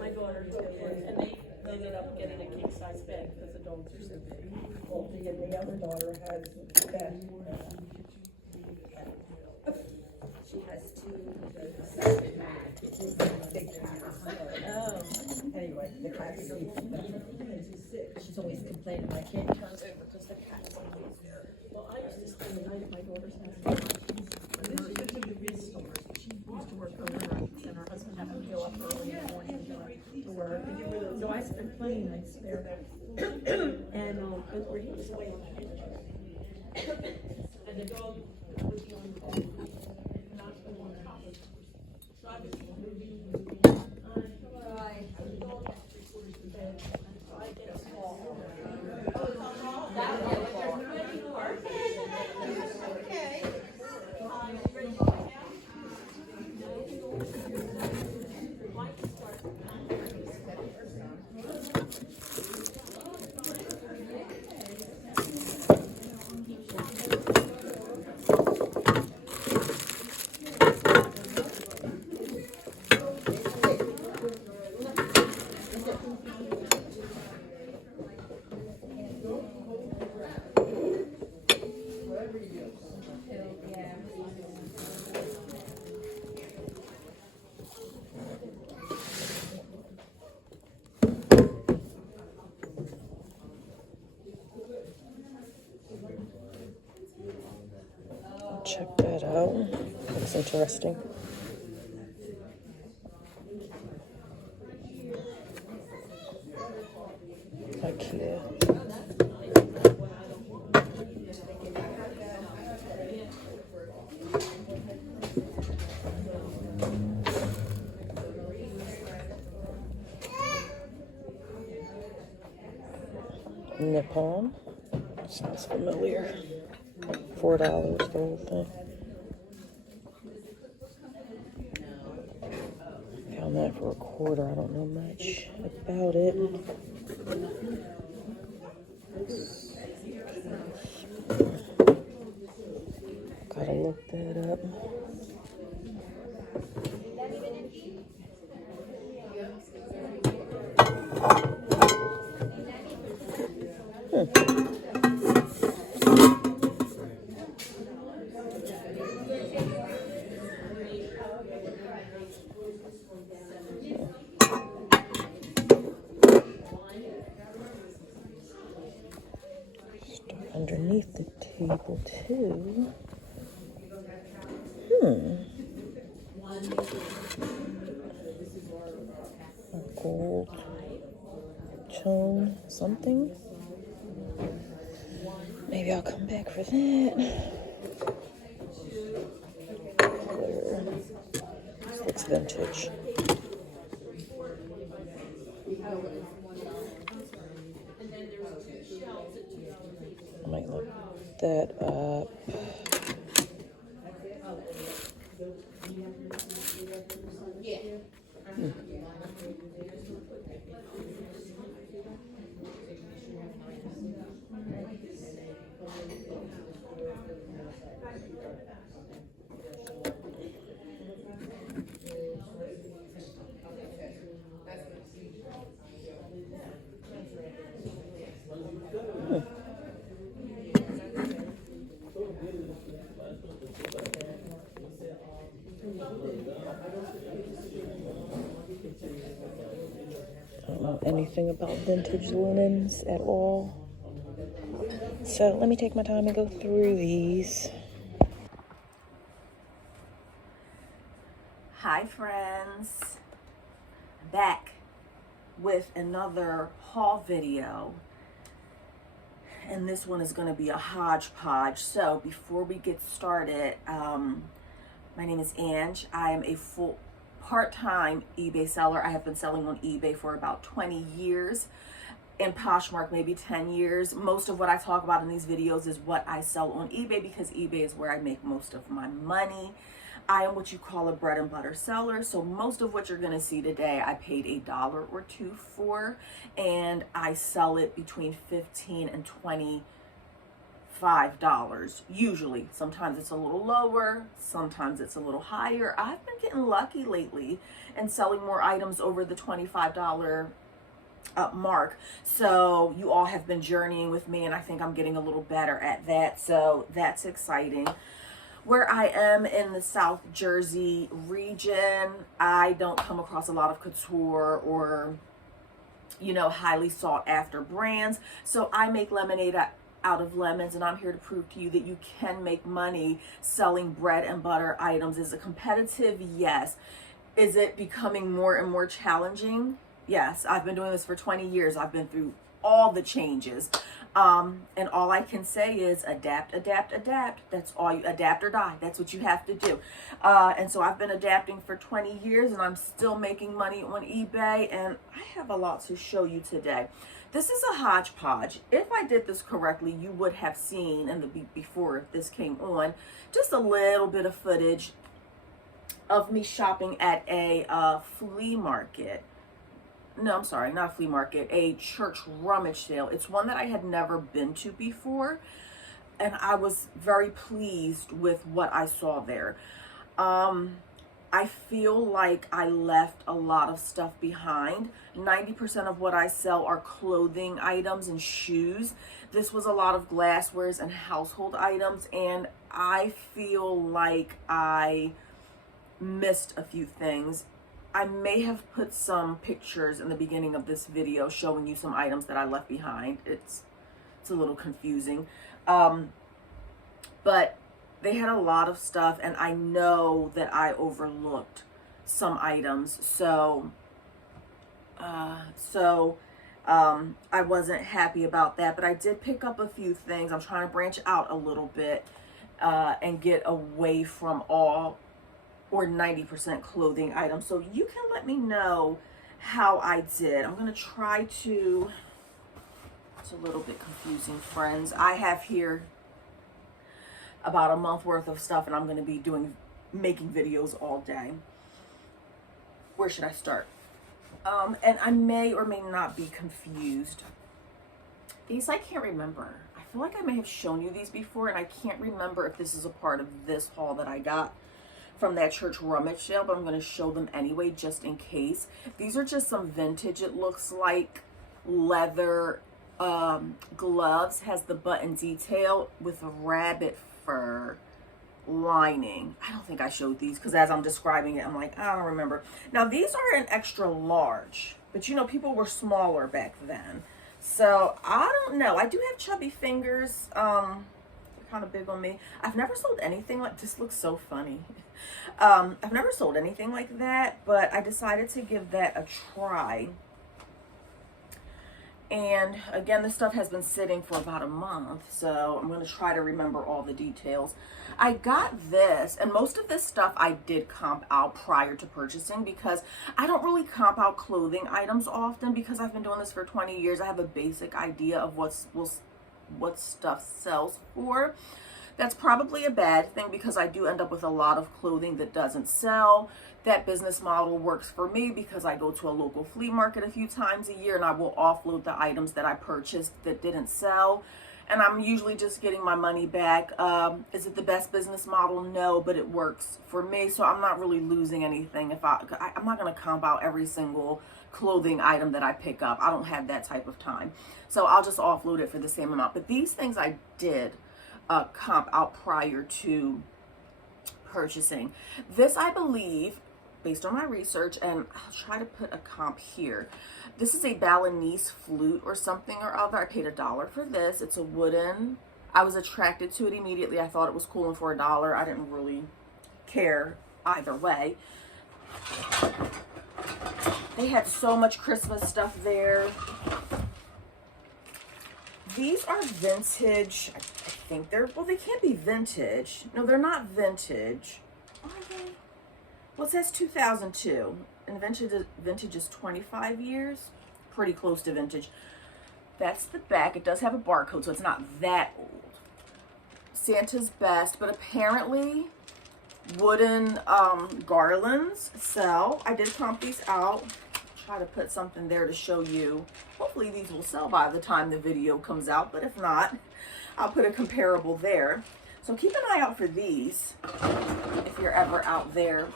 My daughter too, and they ended up getting a king size bed because the dogs are so big. Well, the other daughter has that. She has two big cats. Oh. Anyway, the cats are, she's always complaining, I can't turn over because the cat's always there. Well, I used to spend the night at my daughter's house. This used to be the big stores. She used to work overnights, and her husband happened to go up early in the morning to work. So I spent plenty of nights there. And where he was away on the and the dog was on not on top of so I was I get a small. Check that out. Looks interesting. IKEA. Nippon. Sounds familiar. $4 the whole thing. Found that for $1/4. I don't know much about it. Gotta look that up. Underneath the table too. A gold tone something. Maybe I'll come back for that. This looks vintage. I might look that up. I don't know anything about vintage linens at all. So let me take my time and go through these. Hi friends, back with another haul video, and this one is going to be a hodgepodge. So before we get started, my name is Ange. I am a full part-time eBay seller. I have been selling on eBay for about 20 years. In Poshmark, maybe 10 years. Most of what I talk about in these videos is what I sell on eBay because eBay is where I make most of my money. I am what you call a bread and butter seller. So most of what you're going to see today, I paid $1 or $2 for, and I sell it between $15 and $25 usually. Sometimes it's a little lower, sometimes it's a little higher. I've been getting lucky lately and selling more items over the $25 mark. So you all have been journeying with me, and I think I'm getting a little better at that. So that's exciting. Where I am in the South Jersey region, I don't come across a lot of couture or, you know, highly sought after brands. So I make lemonade out of lemons, and I'm here to prove to you that you can make money selling bread and butter items. Is it competitive? Yes. Is it becoming more and more challenging? Yes. I've been doing this for 20 years. I've been through all the changes. And all I can say is adapt, adapt, adapt. That's all you, adapt or die. That's what you have to do. And so I've been adapting for 20 years, and I'm still making money on eBay, and I have a lot to show you today. This is a hodgepodge. If I did this correctly, you would have seen in the before this came on, just a little bit of footage of me shopping at a flea market. No, I'm sorry, not a flea market, a church rummage sale. It's one that I had never been to before, and I was very pleased with what I saw there. I feel like I left a lot of stuff behind. 90% of what I sell are clothing items and shoes. This was a lot of glasswares and household items, and I feel like I missed a few things. I may have put some pictures in the beginning of this video showing you some items that I left behind. It's a little confusing. But they had a lot of stuff, and I know that I overlooked some items. So I wasn't happy about that, but I did pick up a few things. I'm trying to branch out a little bit and get away from all or 90% clothing items. So you can let me know how I did. I'm going to try to, it's a little bit confusing, friends. I have here about a month worth of stuff, and I'm going to be making videos all day. Where should I start? And I may or may not be confused. These I can't remember. I feel like I may have shown you these before, and I can't remember if this is a part of this haul that I got from that church rummage sale, but I'm going to show them anyway just in case. These are just some vintage, it looks like, leather gloves. Has the button detail with a rabbit fur lining. I don't think I showed these because as I'm describing it, I'm like, I don't remember. Now these are an extra large, but you know, people were smaller back then. So I don't know. I do have chubby fingers. They're kind of big on me. I've never sold anything like this. Looks so funny. I've never sold anything like that, but I decided to give that a try. And again, this stuff has been sitting for about a month, so I'm going to try to remember all the details. I got this, and most of this stuff I did comp out prior to purchasing because I don't really comp out clothing items often because I've been doing this for 20 years. I have a basic idea of what stuff sells for. That's probably a bad thing because I do end up with a lot of clothing that doesn't sell. That business model works for me because I go to a local flea market a few times a year and I will offload the items that I purchased that didn't sell. And I'm usually just getting my money back. Is it the best business model? No, but it works for me. So I'm not really losing anything. I'm not going to comp out every single clothing item that I pick up. I don't have that type of time. So I'll just offload it for the same amount. But these things I did comp out prior to purchasing. This, I believe, based on my research, and I'll try to put a comp here. This is a Balinese flute or something or other. I paid $1 for this. It's a wooden. I was attracted to it immediately. I thought it was cool, and for $1, I didn't really care either way. They had so much Christmas stuff there. These are vintage. I think they're, well, they can't be vintage. No, they're not vintage. Are they? Well, it says 2002, and vintage is 25 years. Pretty close to vintage. That's the back. It does have a barcode, so it's not that old. Santa's Best, but apparently wooden garlands sell. I did comp these out. Try to put something there to show you. Hopefully these will sell by the time the video comes out, but if not, I'll put a comparable there. So keep an eye out for these if you're ever out there.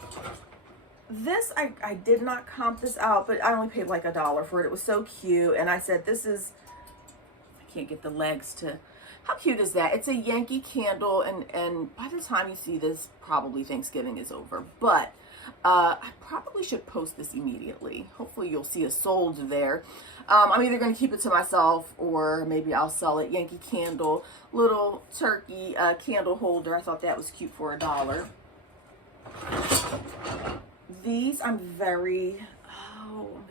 This, I did not comp this out, but I only paid like $1 for it. It was so cute, and I said, this is, I can't get the legs to, how cute is that? It's a Yankee candle, and by the time you see this, probably Thanksgiving is over, but I probably should post this immediately. Hopefully you'll see a sold there. I'm either going to keep it to myself, or maybe I'll sell it. Yankee candle, little turkey candle holder. I thought that was cute for $1. These, I'm gonna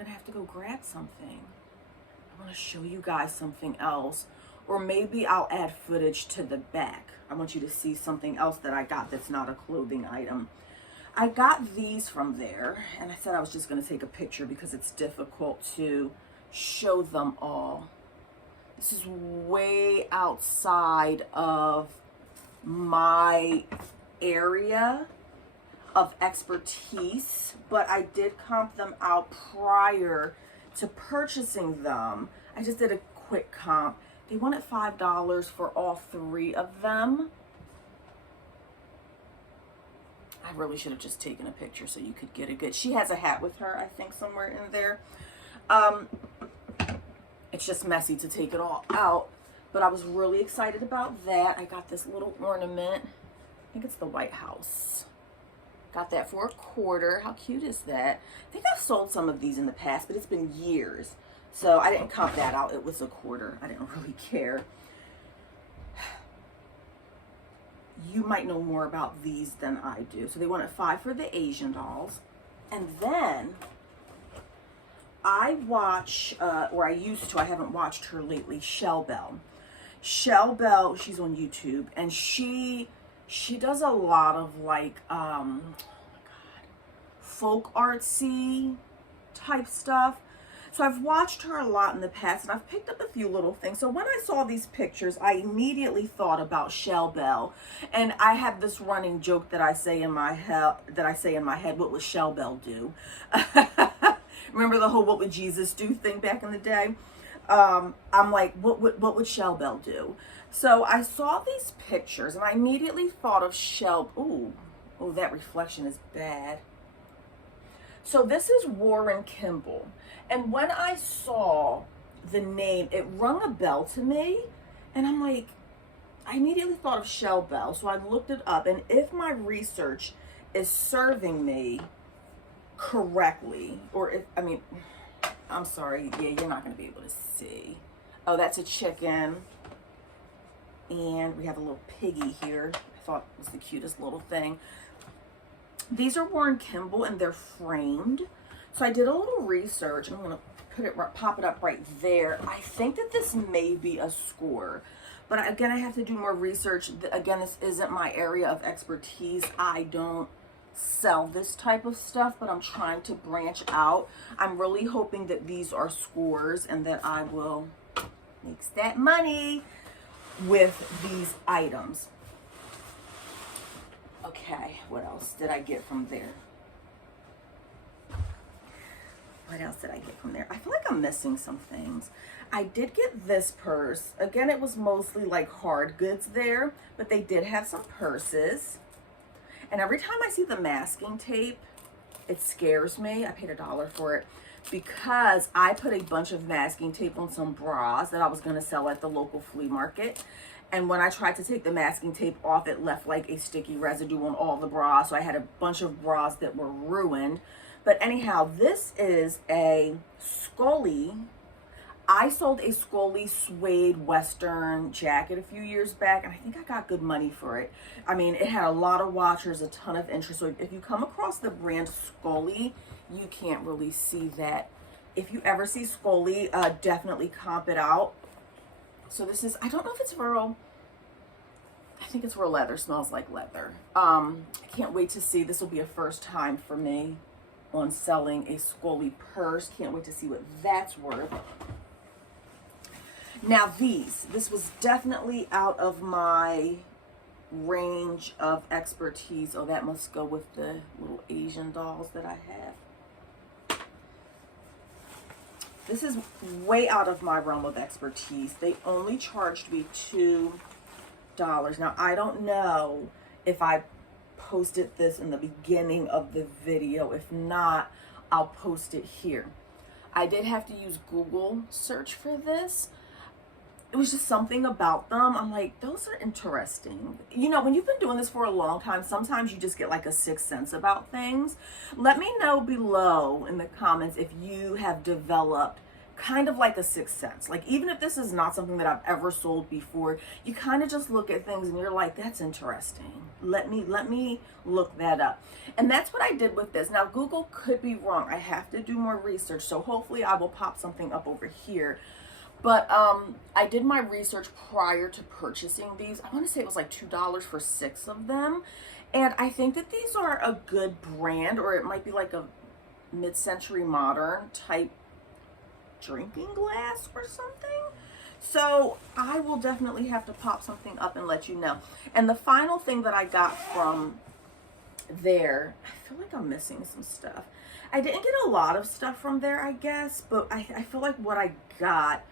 have to go grab something. I want to show you guys something else, or maybe I'll add footage to the back. I want you to see something else that I got that's not a clothing item. I got these from there, and I said I was just going to take a picture because it's difficult to show them all. This is way outside of my area of expertise, but I did comp them out prior to purchasing them. I just did a quick comp. They wanted $5 for all 3 of them. I really should have just taken a picture so you could get a good, she has a hat with her, I think, somewhere in there. It's just messy to take it all out, but I was really excited about that. I got this little ornament. I think it's the White House. Got that for $0.25. How cute is that? I think I've sold some of these in the past, but it's been years. So I didn't comp that out. It was $0.25. I didn't really care. You might know more about these than I do. So they wanted $5 for the Asian dolls. And then I watch, or I used to, I haven't watched her lately, Shell Bell. Shell Bell, she's on YouTube, and she does a lot of like, oh my God, folk artsy type stuff. So I've watched her a lot in the past, and I've picked up a few little things. So when I saw these pictures, I immediately thought about Shell Bell, and I have this running joke that I say in my head, what would Shell Bell do? Remember the whole "what would Jesus do" thing back in the day? I'm like, what would Shell Bell do? So I saw these pictures, and I immediately thought of Shell. Ooh, that reflection is bad. So this is Warren Kimball. And when I saw the name, it rung a bell to me. And I'm like, I immediately thought of Shell Bell. So I looked it up. And if my research is serving me correctly, or if, I mean, I'm sorry, yeah, you're not going to be able to see. Oh, that's a chicken. And we have a little piggy here. I thought it was the cutest little thing. These are Warren Kimball, and they're framed. So I did a little research. I'm going to pop it up right there. I think that this may be a score. But again, I have to do more research. Again, this isn't my area of expertise. I don't sell this type of stuff, but I'm trying to branch out. I'm really hoping that these are scores and that I will make that money with these items. Okay, what else did I get from there? What else did I get from there? I feel like I'm missing some things. I did get this purse. Again, it was mostly like hard goods there, but they did have some purses. And every time I see the masking tape, it scares me. I paid $1 for it because I put a bunch of masking tape on some bras that I was going to sell at the local flea market. And when I tried to take the masking tape off, it left like a sticky residue on all the bras. So I had a bunch of bras that were ruined. But anyhow, this is a Scully. I sold a Scully suede Western jacket a few years back, and I think I got good money for it. I mean, it had a lot of watchers, a ton of interest. So if you come across the brand Scully, you can't really see that. If you ever see Scully, definitely comp it out. So this is, I don't know if it's real. I think it's where leather smells like leather. I can't wait to see. This will be a first time for me on selling a Scully purse. Can't wait to see what that's worth. Now this was definitely out of my range of expertise. Oh, that must go with the little Asian dolls that I have. This is way out of my realm of expertise. They only charged me $2. Now, I don't know if I posted this in the beginning of the video. If not, I'll post it here. I did have to use Google search for this. It was just something about them. I'm like, those are interesting. You know, when you've been doing this for a long time, sometimes you just get like a sixth sense about things. Let me know below in the comments if you have developed kind of like a sixth sense. Like, even if this is not something that I've ever sold before, you kind of just look at things and you're like, that's interesting. Let me look that up. And that's what I did with this. Now, Google could be wrong. I have to do more research. So hopefully I will pop something up over here. But I did my research prior to purchasing these. I want to say it was like $2 for 6 of them. And I think that these are a good brand, or it might be like a mid-century modern type drinking glass or something. So I will definitely have to pop something up and let you know. And the final thing that I got from there, I feel like I'm missing some stuff. I didn't get a lot of stuff from there, I guess, but I feel like what I got,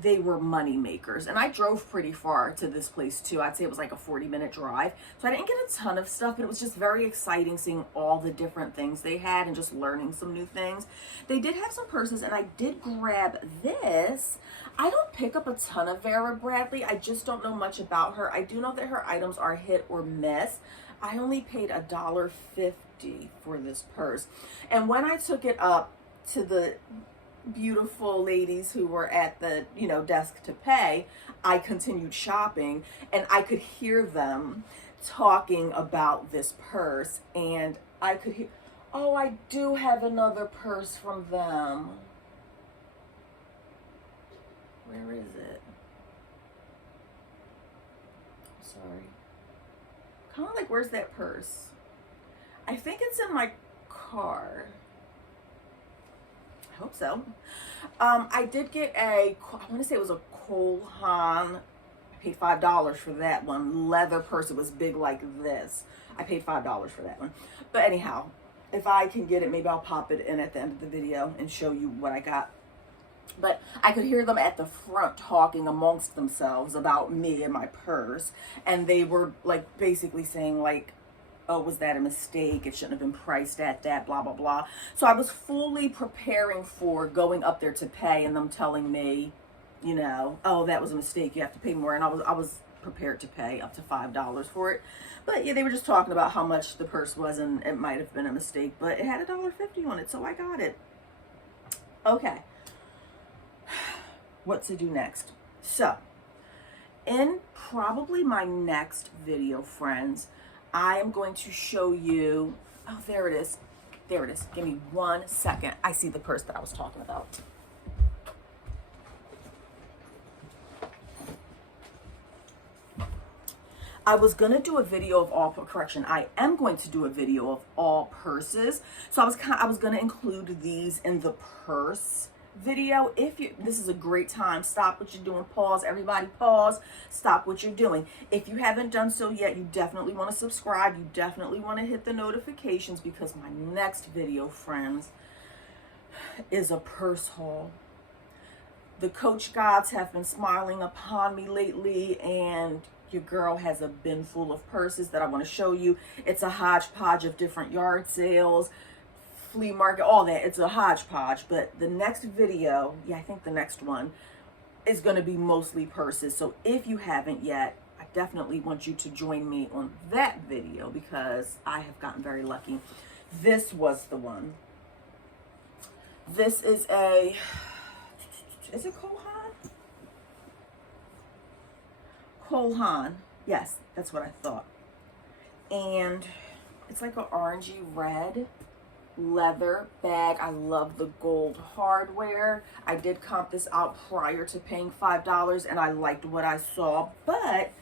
they were money makers. And I drove pretty far to this place too. I'd say it was like a 40-minute drive. So I didn't get a ton of stuff, but it was just very exciting seeing all the different things they had and just learning some new things. They did have some purses, and I did grab this. I don't pick up a ton of Vera Bradley. I just don't know much about her. I do know that her items are hit or miss. I only paid $1.50 for this purse. And when I took it up to the beautiful ladies who were at the, you know, desk to pay, I continued shopping, and I could hear them talking about this purse, and I could hear, oh, I do have another purse from them. Where is it? Sorry. Kind of like, where's that purse? I think it's in my car. I hope so. I did get I want to say it was a Cole Haan. I paid $5 for that one. Leather purse. It was big like this. I paid $5 for that one. But anyhow, if I can get it, maybe I'll pop it in at the end of the video and show you what I got. But I could hear them at the front talking amongst themselves about me and my purse. And they were like basically saying like, oh, was that a mistake? It shouldn't have been priced at that, blah, blah, blah. So I was fully preparing for going up there to pay and them telling me, you know, oh, that was a mistake. You have to pay more. And I was prepared to pay up to $5 for it. But yeah, they were just talking about how much the purse was, and it might have been a mistake, but it had $1.50 on it, so I got it. Okay. What to do next? So, in probably my next video, friends, I am going to show you, oh, there it is. There it is. Give me 1 second. I see the purse that I was talking about. I was going to do a video of all, correction, I am going to do a video of all purses. So I was going to include these in the purse video. This is a great time. Stop what you're doing. Pause. Everybody pause. Stop what you're doing. If you haven't done so yet, you definitely want to subscribe. You definitely want to hit the notifications, because my next video, friends, is a purse haul. The Coach gods have been smiling upon me lately, and your girl has a bin full of purses that I want to show you. It's a hodgepodge of different yard sales, flea market, all that. It's a hodgepodge. But the next video, yeah, I think the next one is going to be mostly purses. So if you haven't yet, I definitely want you to join me on that video, because I have gotten very lucky. This was the one. This is is it Cole Haan? Cole Haan. Yes, that's what I thought. And it's like an orangey red leather bag. I love the gold hardware. I did comp this out prior to paying $5, and I liked what I saw, but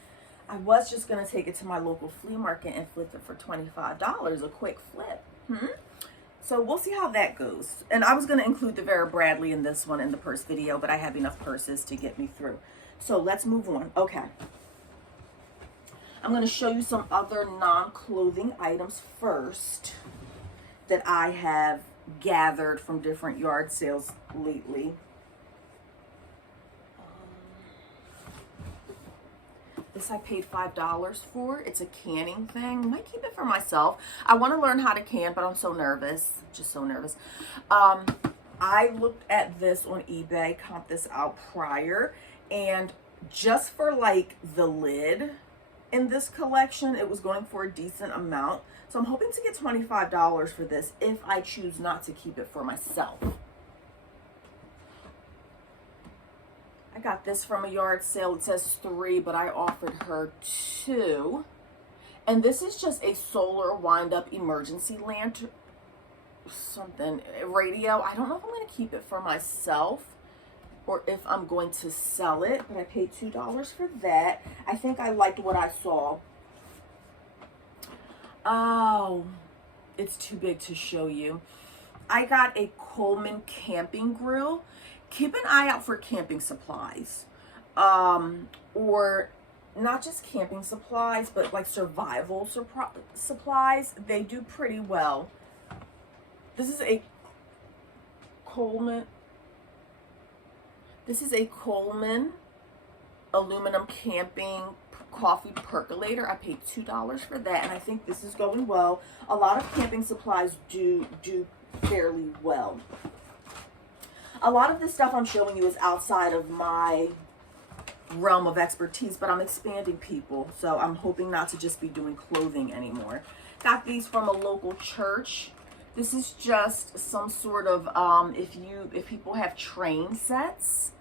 I was just gonna take it to my local flea market and flip it for $25, a quick flip. So we'll see how that goes. And I was gonna include the Vera Bradley in this one in the purse video, but I have enough purses to get me through. So let's move on. Okay. I'm gonna show you some other non-clothing items first that I have gathered from different yard sales lately. This I paid $5 for. It's a canning thing. I might keep it for myself. I want to learn how to can, but I'm so nervous. Just so nervous. I looked at this on eBay, comped this out prior, and just for like the lid in this collection, it was going for a decent amount. So I'm hoping to get $25 for this if I choose not to keep it for myself. I got this from a yard sale. It says 3, but I offered her 2. And this is just a solar wind-up emergency lantern, something, radio. I don't know if I'm going to keep it for myself or if I'm going to sell it, but I paid $2 for that. I think I liked what I saw. Oh, it's too big to show you. I got a Coleman camping grill. Keep an eye out for camping supplies, or not just camping supplies, but like survival supplies. They do pretty well. This is a Coleman. This is a Coleman aluminum camping coffee percolator. I paid $2 for that, and I think this is going well. A lot of camping supplies do fairly well. A lot of this stuff I'm showing you is outside of my realm of expertise, but I'm expanding people, so I'm hoping not to just be doing clothing anymore. Got these from a local church. This is just some sort of, if people have train sets,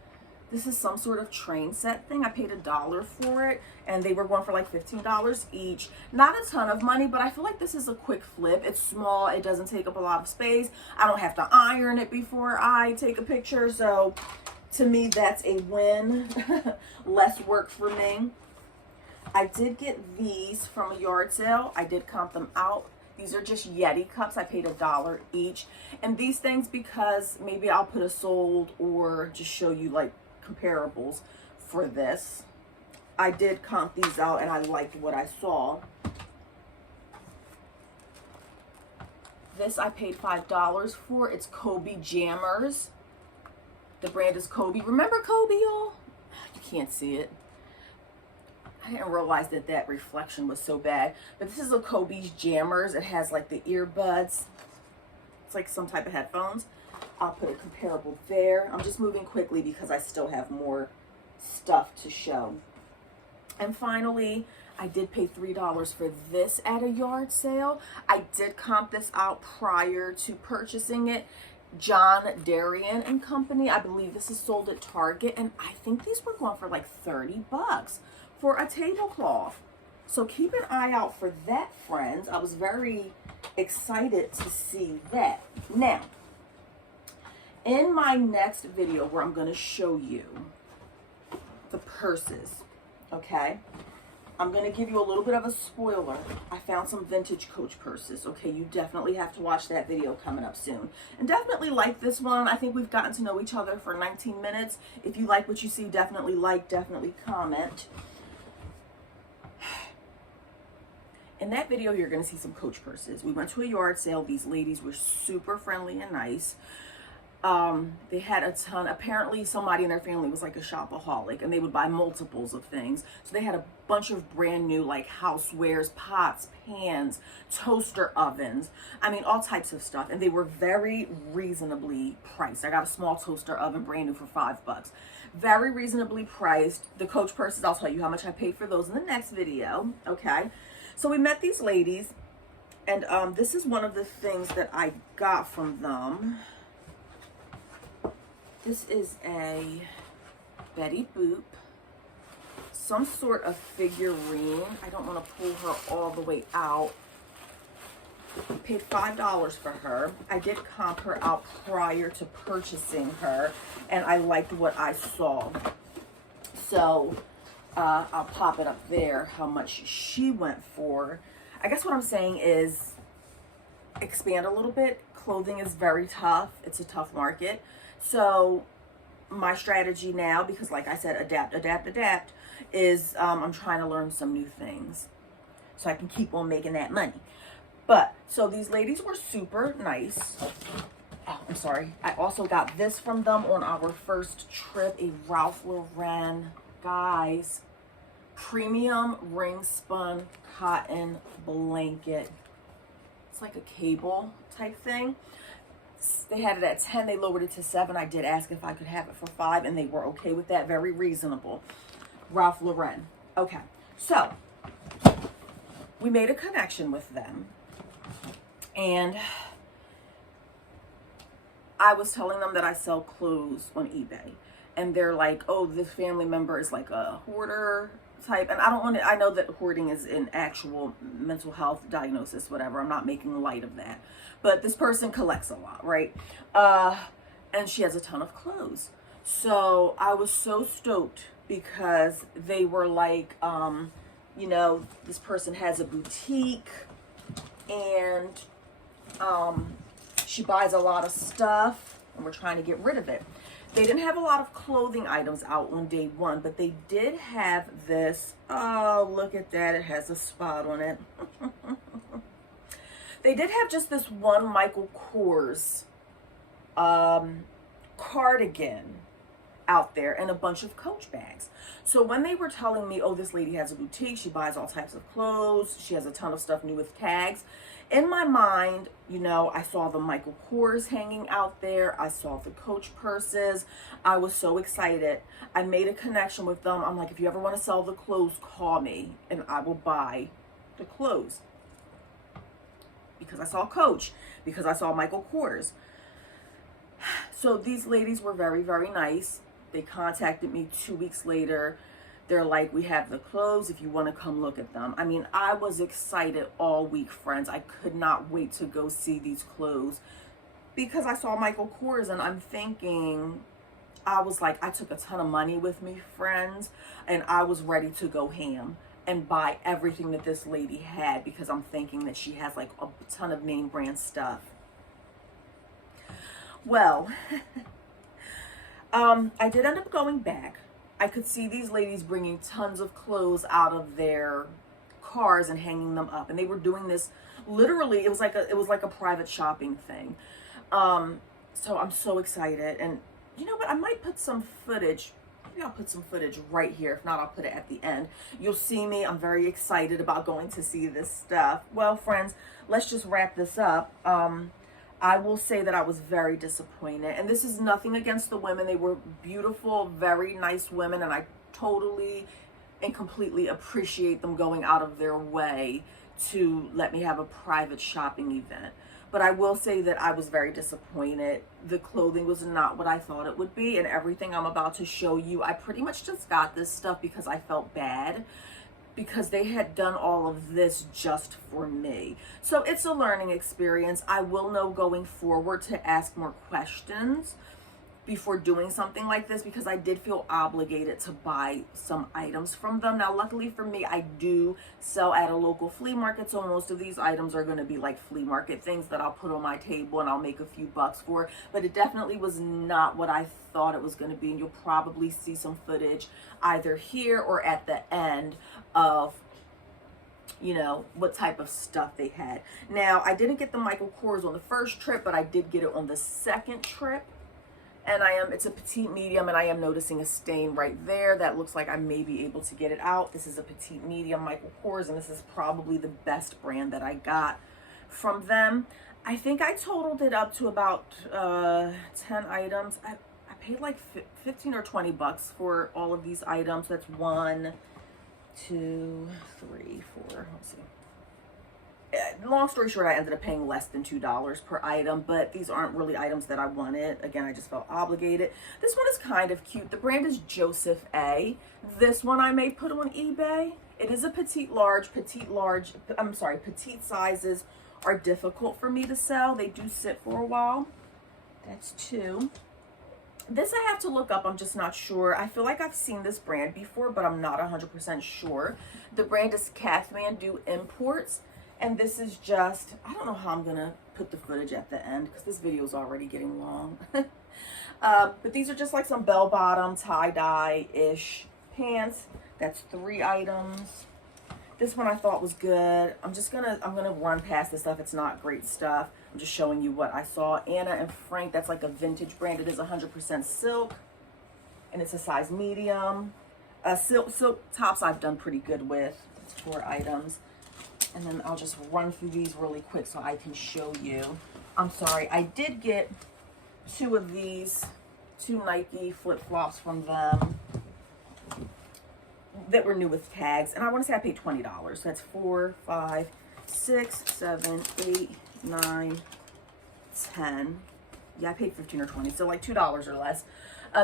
this is some sort of train set thing. I paid $1 for it, and they were going for like $15 each. Not a ton of money, but I feel like this is a quick flip. It's small. It doesn't take up a lot of space. I don't have to iron it before I take a picture. So to me, that's a win. Less work for me. I did get these from a yard sale. I did comp them out. These are just Yeti cups. I paid $1 each. And these things, because maybe I'll put a sold or just show you like comparables for this. I did comp these out and I liked what I saw. This I paid $5 for. It's Kobe Jammers. The brand is Kobe. Remember Kobe, y'all? You can't see it. I didn't realize that that reflection was so bad. But this is a Kobe's Jammers. It has like the earbuds. It's like some type of headphones. I'll put a comparable there. I'm just moving quickly because I still have more stuff to show. And finally, I did pay $3 for this at a yard sale. I did comp this out prior to purchasing it. John Darien and Company. I believe this is sold at Target, and I think these were going for like $30 for a tablecloth. So keep an eye out for that, friends. I was very excited to see that. Now, in my next video where I'm going to show you the purses, okay, I'm going to give you a little bit of a spoiler. I found some vintage Coach purses, okay? You definitely have to watch that video coming up soon. And definitely like this one. I think we've gotten to know each other for 19 minutes. If you like what you see, definitely like, definitely comment. In that video, you're going to see some Coach purses. We went to a yard sale. These ladies were super friendly and nice. They had a ton. Apparently somebody in their family was like a shopaholic and they would buy multiples of things. So they had a bunch of brand new like housewares, pots, pans, toaster ovens. I mean, all types of stuff. And they were very reasonably priced. I got a small toaster oven brand new for $5. Very reasonably priced. The Coach purses, I'll tell you how much I paid for those in the next video. Okay. So we met these ladies, and this is one of the things that I got from them. This is a Betty Boop, some sort of figurine. I don't want to pull her all the way out. I paid $5 for her. I did comp her out prior to purchasing her, and I liked what I saw. So I'll pop it up there, how much she went for. I guess what I'm saying is expand a little bit. Clothing is very tough. It's a tough market. So my strategy now, because like I said, adapt, is I'm trying to learn some new things so I can keep on making that money. But, so these ladies were super nice. Oh, I'm sorry. I also got this from them on our first trip, a Ralph Lauren, guys, premium ring spun cotton blanket. It's like a cable type thing. They had it at 10, they lowered it to 7. I did ask if I could have it for 5, and they were okay with that. Very reasonable. Ralph Lauren. Okay, so we made a connection with them, and I was telling them that I sell clothes on eBay, and they're like, oh, this family member is like a hoarder type, and I don't want to, I know that hoarding is an actual mental health diagnosis, whatever. I'm not making light of that, but this person collects a lot, right? And she has a ton of clothes. So I was so stoked because they were like, you know, this person has a boutique, and she buys a lot of stuff, and we're trying to get rid of it. They didn't have a lot of clothing items out on day 1, but they did have this. Oh, look at that. It has a spot on it. They did have just this one Michael Kors cardigan out there and a bunch of Coach bags. So when they were telling me, oh, this lady has a boutique, she buys all types of clothes, she has a ton of stuff new with tags, in my mind, you know, I saw the Michael Kors hanging out there. I saw the Coach purses. I was so excited. I made a connection with them. I'm like, if you ever want to sell the clothes, call me and I will buy the clothes. Because I saw Coach, because I saw Michael Kors. So these ladies were very, very nice. They contacted me 2 weeks later. They're like, we have the clothes if you want to come look at them. I mean, I was excited all week, friends. I could not wait to go see these clothes because I saw Michael Kors, and I'm thinking, I was like, I took a ton of money with me, friends, and I was ready to go ham and buy everything that this lady had because I'm thinking that she has like a ton of name brand stuff. Well, I did end up going back. I could see these ladies bringing tons of clothes out of their cars and hanging them up, and they were doing this literally. It was like a private shopping thing. So I'm so excited, and you know what? I might put some footage. Maybe I'll put some footage right here. If not, I'll put it at the end. You'll see me. I'm very excited about going to see this stuff. Well, friends, let's just wrap this up. I will say that I was very disappointed, and this is nothing against the women. They were beautiful, very nice women, and I totally and completely appreciate them going out of their way to let me have a private shopping event. But I will say that I was very disappointed. The clothing was not what I thought it would be, and everything I'm about to show you, I pretty much just got this stuff because I felt bad, because they had done all of this just for me. So it's a learning experience. I will know going forward to ask more questions before doing something like this, because I did feel obligated to buy some items from them. Now, luckily for me, I do sell at a local flea market, so most of these items are gonna be like flea market things that I'll put on my table and I'll make a few bucks for, but it definitely was not what I thought it was gonna be, and you'll probably see some footage either here or at the end of, you know, what type of stuff they had. Now, I didn't get the Michael Kors on the first trip, but I did get it on the second trip. And it's a petite medium, and I am noticing a stain right there. That looks like I may be able to get it out. This is a petite medium Michael Kors, and this is probably the best brand that I got from them. I think I totaled it up to about 10 items. I paid like 15 or 20 bucks for all of these items. That's 1, 2, 3, 4, let's see. Long story short, I ended up paying less than $2 per item, but these aren't really items that I wanted. Again, I just felt obligated. This one is kind of cute. The brand is Joseph A. This one I may put on eBay. It is a petite sizes are difficult for me to sell. They do sit for a while. That's 2. This I have to look up, I'm just not sure. I feel like I've seen this brand before, but I'm not 100% sure. The brand is Kathmandu Imports, and this is just, I don't know how I'm gonna put the footage at the end because this video is already getting long. But these are just like some bell-bottom, tie-dye-ish pants. That's 3 items. This one I thought was good. I'm gonna run past this stuff. It's not great stuff. I'm just showing you what I saw. Anna and Frank, that's like a vintage brand. It is 100% silk, and it's a size medium. Silk tops I've done pretty good with. It's 4 items. And then I'll just run through these really quick so I can show you. I'm sorry, I did get 2 of these, 2 Nike flip-flops from them that were new with tags, and I want to say I paid $20. So that's 4, 5, 6, 7, 8, 9, 10. Yeah, I paid 15 or 20, so like $2 or less.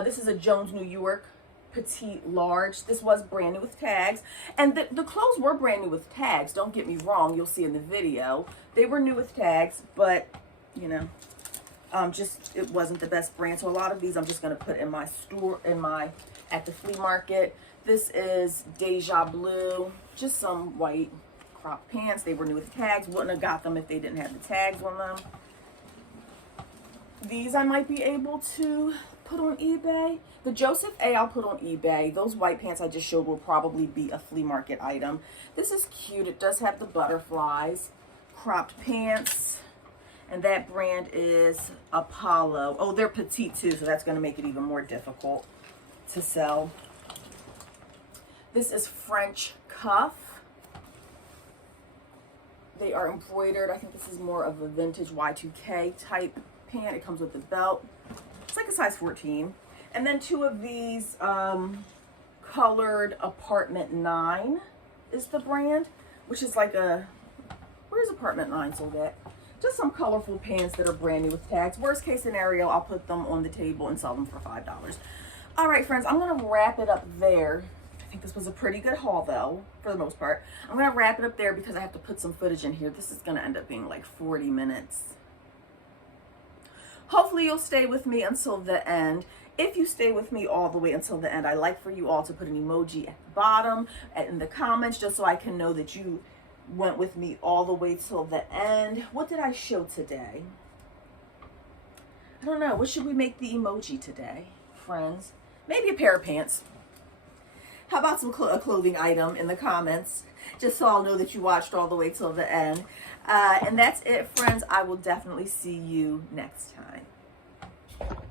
This is a Jones New York petite large. This was brand new with tags, and the clothes were brand new with tags. Don't get me wrong, you'll see in the video they were new with tags, but you know, just it wasn't the best brand. So a lot of these I'm just going to put in my store, at the flea market. This is Deja Blue, just some white crop pants. They were new with tags. Wouldn't have got them if they didn't have the tags on them. These I might be able to put on eBay. The Joseph A I'll put on eBay. Those white pants I just showed will probably be a flea market item. This is cute. It does have the butterflies. Cropped pants. And that brand is Apollo. Oh, they're petite too, so that's going to make it even more difficult to sell. This is French cuff. They are embroidered. I think this is more of a vintage Y2K type pant. It comes with the belt. It's like a size 14. And then 2 of these colored Apartment 9 is the brand, which is like a, where's Apartment 9 sold at? Just some colorful pants that are brand new with tags. Worst case scenario, I'll put them on the table and sell them for $5. All right, friends, I'm going to wrap it up there. I think this was a pretty good haul, though, for the most part. I'm going to wrap it up there because I have to put some footage in here. This is going to end up being like 40 minutes. Hopefully, you'll stay with me until the end. If you stay with me all the way until the end, I'd like for you all to put an emoji at the bottom in the comments just so I can know that you went with me all the way till the end. What did I show today? I don't know. What should we make the emoji today, friends? Maybe a pair of pants. How about some a clothing item in the comments, just so I'll know that you watched all the way till the end. And that's it, friends. I will definitely see you next time.